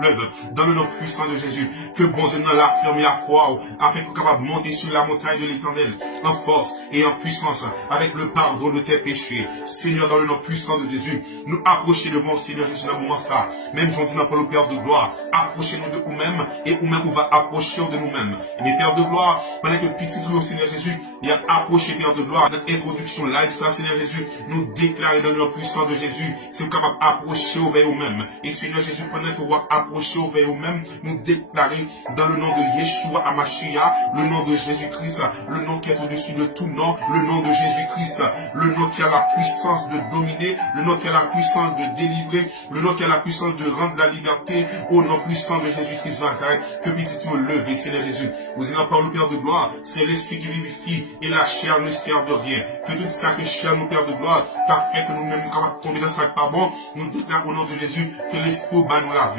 fleuve dans le nom puissant de Jésus. Que bon Dieu nous l'affirme et la foi afin qu'on soit capable de monter sur la montagne de l'Éternel en force et en puissance avec le pardon de tes péchés. Seigneur, dans le nom puissant de Jésus, nous approcher devant le Seigneur Jésus dans le moment ça. Même j'en dis dans le Père de gloire, approchez-nous de nous-mêmes et nous-mêmes on va approcher de nous-mêmes. Mais Père de gloire, pendant que petit tout au Seigneur Jésus, il a approché Père de gloire. Notre introduction live, ça Seigneur Jésus, nous déclarer dans le nom puissant de Jésus, c'est capable d'approcher vers nous-mêmes. Et Seigneur Jésus, pendant que vous approcher vers nous-mêmes, nous déclarer dans le nom de Yeshua Amashia, le nom de Jésus-Christ, le nom qui est au-dessus de tout nom, le nom de Jésus-Christ, le nom qui a la puissance de dominer, le nom qui a la puissance de délivrer, le nom qui a la puissance de rendre la liberté, au nom puissant de Jésus-Christ Nazareth, que petit tout levé, Seigneur Jésus. Vous êtes encore le Père de gloire, c'est l'esprit qui vivifie et la chair ne sert de rien. Que tout ça que chair nous, Père de gloire, t'as fait que nous-mêmes nous capables de tomber dans ça pas bon, nous déclarons au nom de Jésus que l'esprit bat nous la vie.